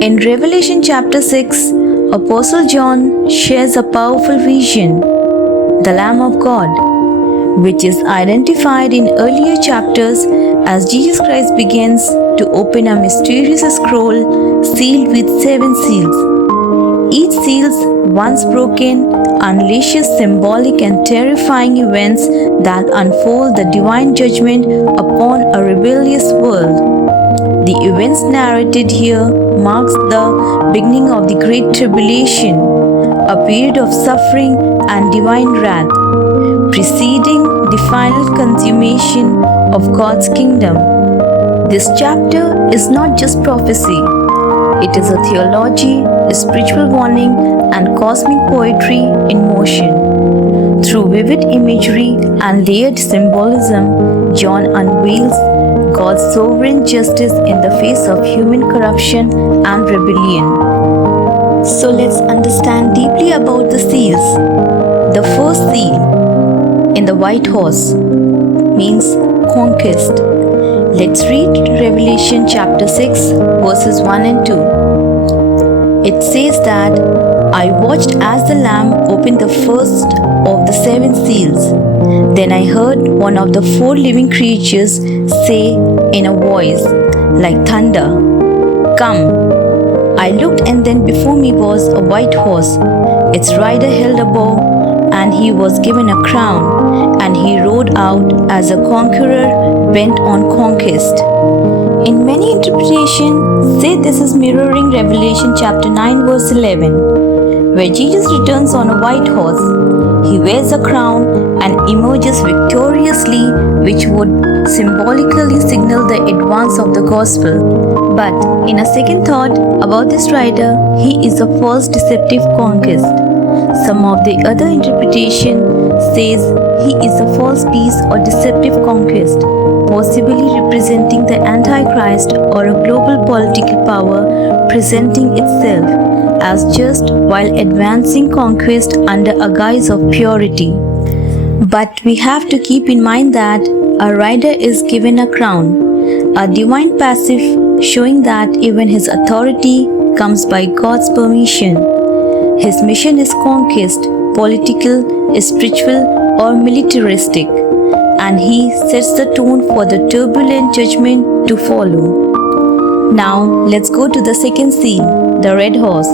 In Revelation chapter 6, Apostle John shares a powerful vision, the Lamb of God, which is identified in earlier chapters as Jesus Christ begins to open a mysterious scroll sealed with 7 seals. Each seal, once broken, unleashes symbolic and terrifying events that unfold the divine judgment upon a rebellious world. The events narrated here marks the beginning of the Great Tribulation, a period of suffering and divine wrath, preceding the final consummation of God's kingdom. This chapter is not just prophecy, it is a theology, a spiritual warning, and cosmic poetry in motion. Through vivid imagery and layered symbolism, John unveils God's sovereign justice in the face of human corruption and rebellion. So let's understand deeply about the seals. The first seal, in the white horse, means conquest. Let's read Revelation chapter 6, verses 1 and 2. It says that, "I watched as the Lamb opened the first of the 7 seals. Then I heard one of the 4 living creatures say in a voice like thunder, 'Come.' I looked, and then before me was a white horse. Its rider held a bow, and he was given a crown, and he rode out as a conqueror bent on conquest." In many interpretations say this is mirroring Revelation chapter 9 verse 11, where Jesus returns on a white horse. He wears a crown and emerges victoriously, which would symbolically signal the advance of the gospel. But in a second thought about this rider, he is a false deceptive conquest. Some of the other interpretation says he is a false beast or deceptive conquest, possibly representing the Antichrist or a global political power presenting itself as just while advancing conquest under a guise of purity. But we have to keep in mind that a rider is given a crown, a divine passive showing that even his authority comes by God's permission. His mission is conquest, political, spiritual, or militaristic, and he sets the tone for the turbulent judgment to follow. Now let's go to the second seal, the red horse.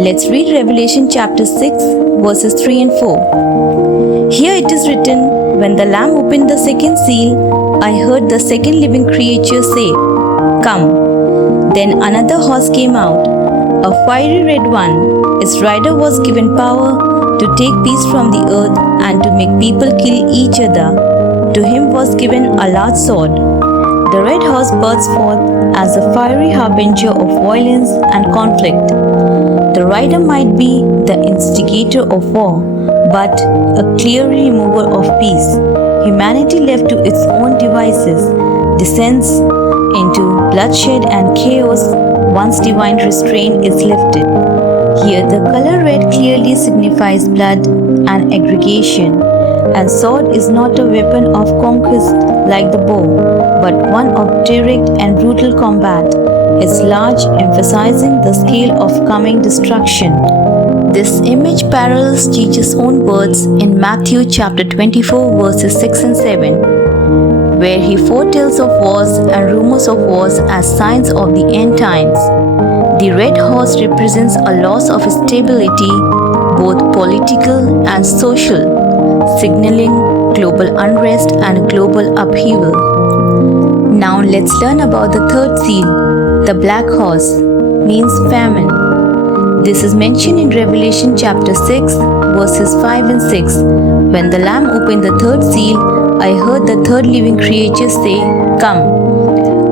Let's read Revelation chapter 6 verses 3 and 4. Here it is written, "When the Lamb opened the second seal, I heard the second living creature say, 'Come.' Then another horse came out, a fiery red one. Its rider was given power to take peace from the earth and to make people kill each other. To him was given a large sword. The red horse bursts forth as a fiery harbinger of violence and conflict. The rider might be the instigator of war, but a clear remover of peace. Humanity, left to its own devices, descends into bloodshed and chaos once divine restraint is lifted. Here the color red clearly signifies blood and aggregation, and sword is not a weapon of conquest like the bow, but one of direct and brutal combat. It's large, emphasizing the scale of coming destruction. This image parallels Jesus' own words in Matthew chapter 24 verses 6 and 7, where he foretells of wars and rumors of wars as signs of the end times. The red horse represents a loss of stability, both political and social, signaling global unrest and global upheaval. Now let's learn about the third seal. The black horse means famine. This is mentioned in Revelation chapter 6 verses 5 and 6. When the Lamb opened the third seal, I heard the third living creature say, "Come."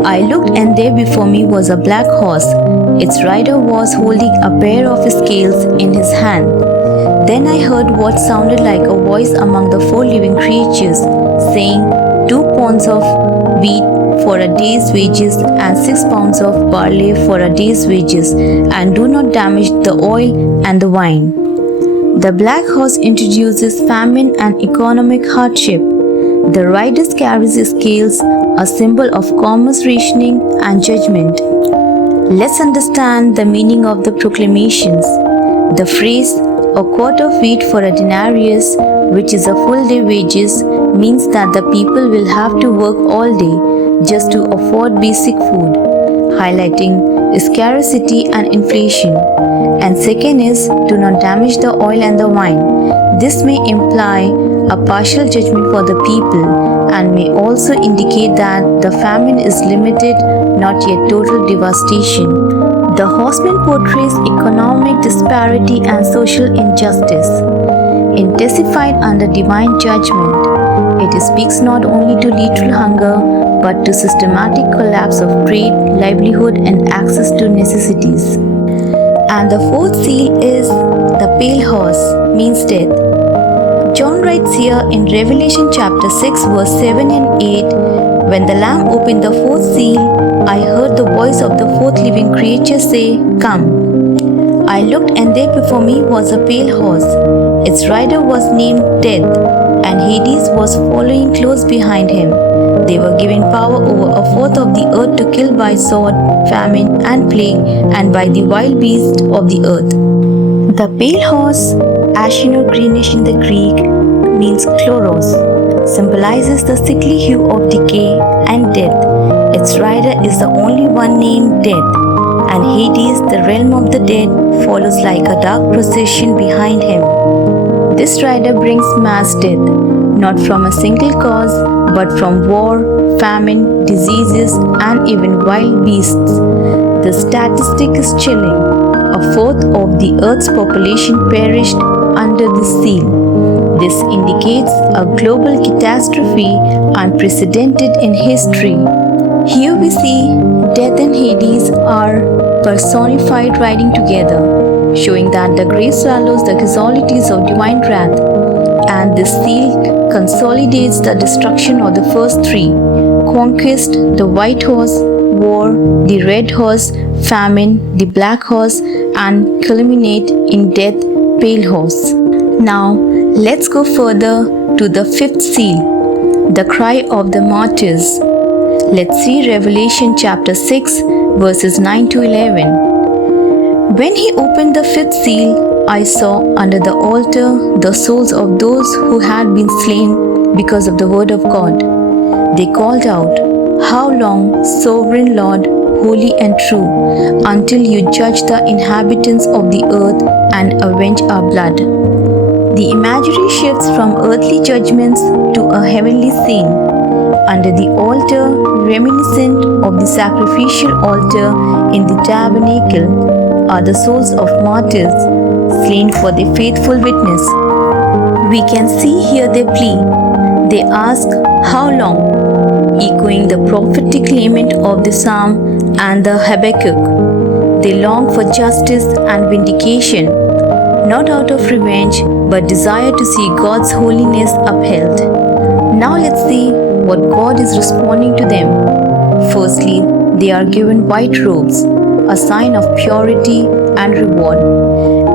I looked, and there before me was a black horse. Its rider was holding a pair of scales in his hand. Then I heard what sounded like a voice among the 4 living creatures, saying, 2 pounds of wheat for a day's wages and 6 pounds of barley for a day's wages, and do not damage the oil and the wine. The black horse introduces famine and economic hardship. The riders carry scales, a symbol of commerce, rationing, and judgment. Let's understand the meaning of the proclamations. The phrase, a quart of wheat for a denarius, which is a full day wages, means that the people will have to work all day just to afford basic food, highlighting scarcity and inflation. And second is, do not damage the oil and the wine. This may imply a partial judgment for the people and may also indicate that the famine is limited, not yet total devastation. The horseman portrays economic disparity and social injustice, intensified under divine judgment. It speaks not only to literal hunger but to systematic collapse of trade, livelihood, and access to necessities. And the fourth seal is the pale horse, means death. John writes here in Revelation chapter 6 verse 7 and 8, when the Lamb opened the fourth seal, I heard the voice of the fourth living creature say, Come. I looked, and there before me was a pale horse. Its rider was named Death, and Hades was following close behind him. They were given power over a fourth of the earth to kill by sword, famine, and plague, and by the wild beasts of the earth. The pale horse, ashen or greenish in the Greek, means chloros, symbolizes the sickly hue of decay and death. Its rider is the only one named Death, and Hades, the realm of the dead, follows like a dark procession behind him. This rider brings mass death, not from a single cause, but from war, famine, diseases, and even wild beasts. The statistic is chilling. A fourth of the Earth's population perished under this seal. This indicates a global catastrophe unprecedented in history. Here we see death and Hades are personified riding together, showing that the grave swallows the casualties of divine wrath, and this seal consolidates the destruction of the first three: conquest, the white horse; war, the red horse; famine, the black horse; and culminate in death, pale horse. Now, let's go further to the fifth seal, the cry of the martyrs. Let's see Revelation chapter 6 verses 9 to 11. When he opened the fifth seal, I saw under the altar the souls of those who had been slain because of the word of God. They called out, How long, sovereign Lord, holy and true, until you judge the inhabitants of the earth and avenge our blood? The imagery shifts from earthly judgments to a heavenly scene. Under the altar, reminiscent of the sacrificial altar in the tabernacle, are the souls of martyrs slain for their faithful witness. We can see here their plea. They ask, How long? Echoing the prophetic lament of the Psalm and the Habakkuk. They long for justice and vindication, not out of revenge, but desire to see God's holiness upheld. Now let's see what God is responding to them. Firstly, they are given white robes, a sign of purity and reward,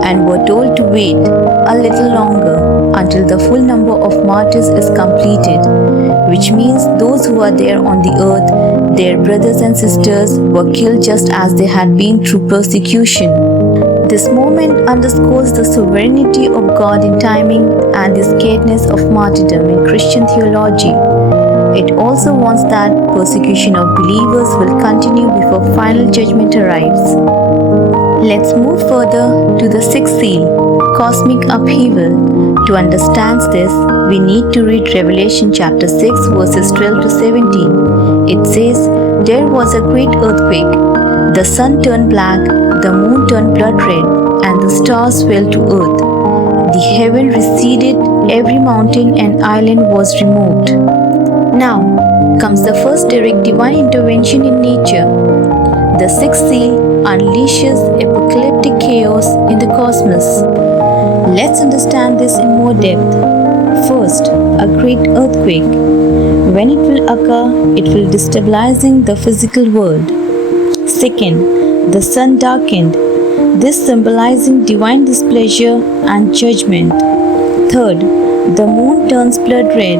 and were told to wait a little longer until the full number of martyrs is completed, which means those who are there on the earth, their brothers and sisters, were killed just as they had been through persecution. This moment underscores the sovereignty of God in timing and the scaredness of martyrdom in Christian theology. It also warns that persecution of believers will continue before final judgment arrives. Let's move further to the sixth seal, cosmic upheaval. To understand this, we need to read Revelation chapter 6 verses 12 to 17. It says, There was a great earthquake. The sun turned black, the moon turned blood red, and the stars fell to earth. The heaven receded, every mountain and island was removed. Now comes the first direct divine intervention in nature. The sixth seal unleashes apocalyptic chaos in the cosmos. Let's understand this in more depth. First, a great earthquake. When it will occur, it will destabilizing the physical world. Second, the sun darkened, this symbolizing divine displeasure and judgment. Third, the moon turns blood red,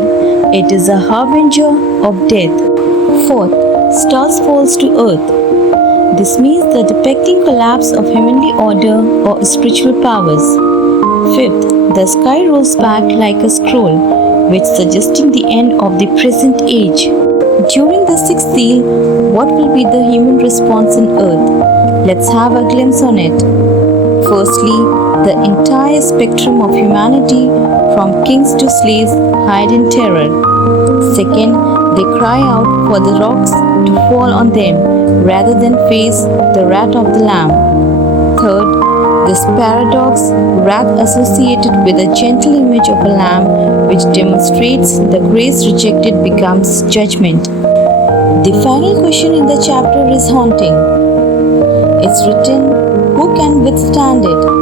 It is a harbinger of death. Fourth, stars falls to earth. This means the depicting collapse of heavenly order or spiritual powers. Fifth, the sky rolls back like a scroll, which suggesting the end of the present age. During the sixth seal, what will be the human response on earth? Let's have a glimpse on it. Firstly, the entire spectrum of humanity, from kings to slaves, hide in terror. Second, they cry out for the rocks to fall on them rather than face the wrath of the Lamb. Third, this paradox, wrath associated with a gentle image of a lamb which demonstrates the grace rejected becomes judgment. The final question in the chapter is haunting. It's written, who can withstand it?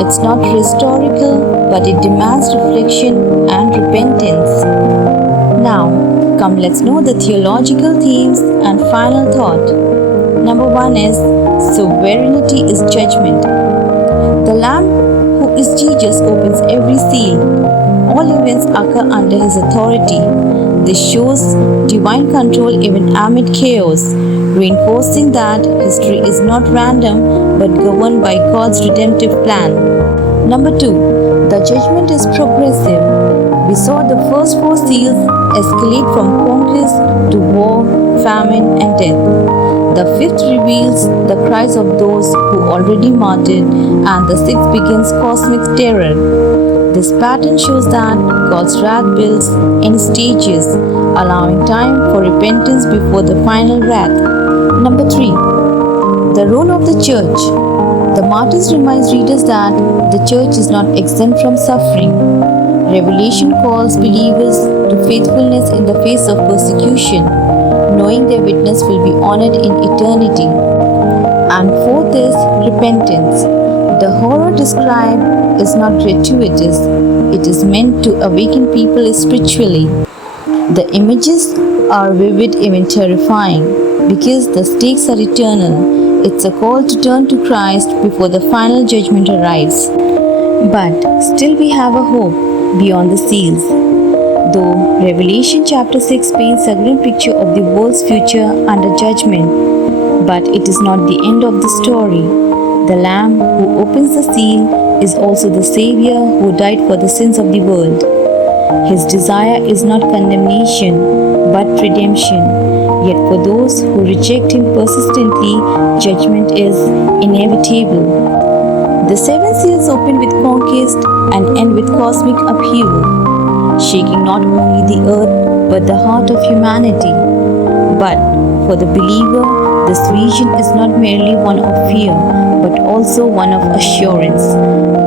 It's not historical, but it demands reflection and repentance. Now, come let's know the theological themes and final thought. Number 1 is sovereignty is judgment. The Lamb, who is Jesus, opens every seal. All events occur under his authority. This shows divine control even amid chaos, reinforcing that history is not random but governed by God's redemptive plan. Number 2. The judgment is progressive. We saw the first 4 seals escalate from conquest to war, famine, and death. The 5th reveals the cries of those who already martyred, and the 6th begins cosmic terror. This pattern shows that God's wrath builds in stages, allowing time for repentance before the final wrath. Number 3. The role of the church. The martyrs reminds readers that the church is not exempt from suffering. Revelation calls believers to faithfulness in the face of persecution, knowing their witness will be honored in eternity. And fourth is repentance. The horror described is not gratuitous, it is meant to awaken people spiritually. The images are vivid, even terrifying, because the stakes are eternal. It's a call to turn to Christ before the final judgment arrives. But still we have a hope beyond the seals. Though Revelation chapter 6 paints a grim picture of the world's future under judgment, but it is not the end of the story. The Lamb who opens the seal is also the Savior who died for the sins of the world. His desire is not condemnation, but redemption. Yet for those who reject him persistently, judgment is inevitable. The 7 seals open with conquest and end with cosmic upheaval, shaking not only the earth but the heart of humanity. But for the believer, this vision is not merely one of fear, but also one of assurance.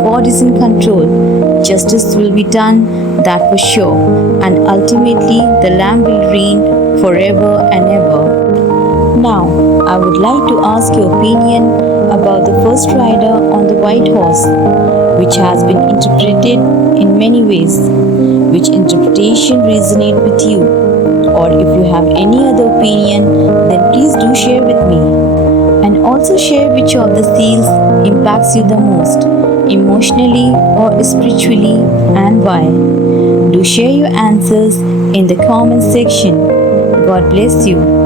God is in control. Justice will be done, that for sure. And ultimately, the Lamb will reign forever and ever. Now, I would like to ask your opinion about the first rider on the white horse, which has been interpreted in many ways. Which interpretation resonates with you? Or if you have any other opinion, then please do share with me. And also share which of the seals impacts you the most, emotionally or spiritually, and why. Do share your answers in the comment section. God bless you.